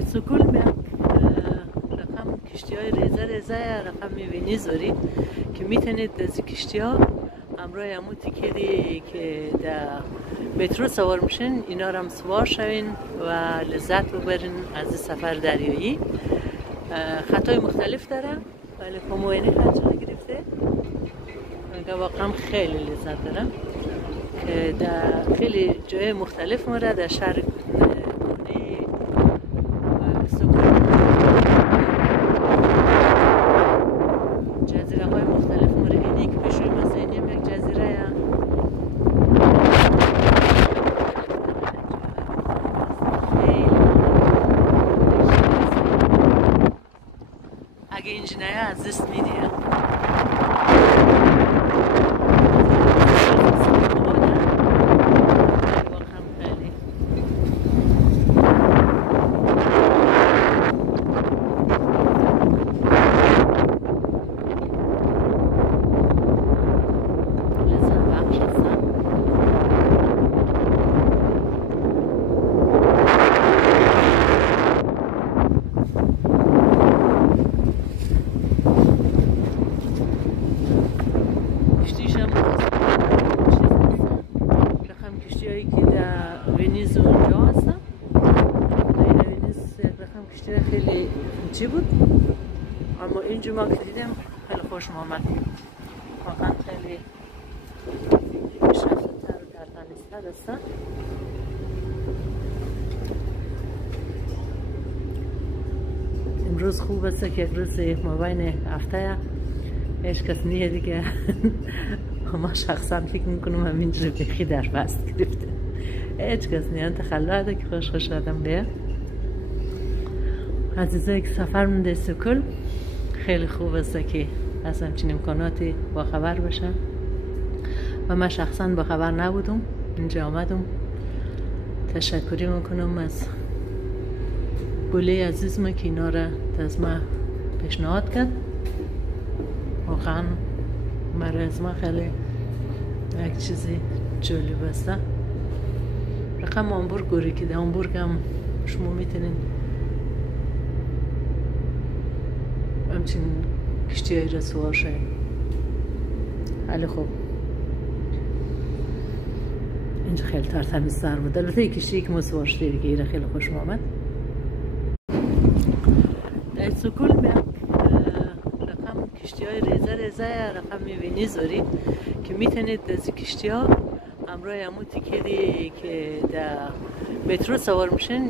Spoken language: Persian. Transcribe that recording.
سکول رقم کشتی های ریزه رقم میبینی زوری که میتونید از کشتی ها همراه همون تیکری که در مترو سوار میشین اینا رو هم سوار شوین و لذت ببرین از سفر دریایی. خطای مختلف داره ولی خموینی خرچه گرفته که واقعا خیلی لذت داره که در خیلی جای مختلف مورد در شهر جزیره های مختلف مورد اینی که بشویم مثلا اینیم یک جزیره اگه اینجا از دست میدیم خیلی چی بود اما اینجا ما که دیدم خیلی خوشم آمد واقعا خیلی پیشرفته تر و ترتمیزتر هستن. امروز خوب است که یک روز مابین هفته هیچ کس نیه دیگه ما شخصا فکر میکنم همینجا بخی در بست گرفته هیچ کس نیه تخلوه که خوش آدم بیه. عزیزایی که سفر مونده سکول خیلی خوب است که از همچین امکاناتی با خبر بشن و من شخصا با خبر نبودم اینجا آمدم. تشکری میکنم از گله عزیزم که اینا را از ما پیشنهاد کرد. واقعا برای از ما خیلی یک چیزی جالب است. رقم هامبورگ گوری که در هامبورگ هم شما میتونین همچین کشتی های را سوار شد. حالا خب اینجا خیلی ترتمیزتر بود. البته این کشتی که ما سوار شده دیگه ایره خیلی خوشم آمد. در سکول رقم کشتی های ریزه رقم میبینی زوری که میتونید از کشتی ها همراه همون تیکری که در مترو سوار میشین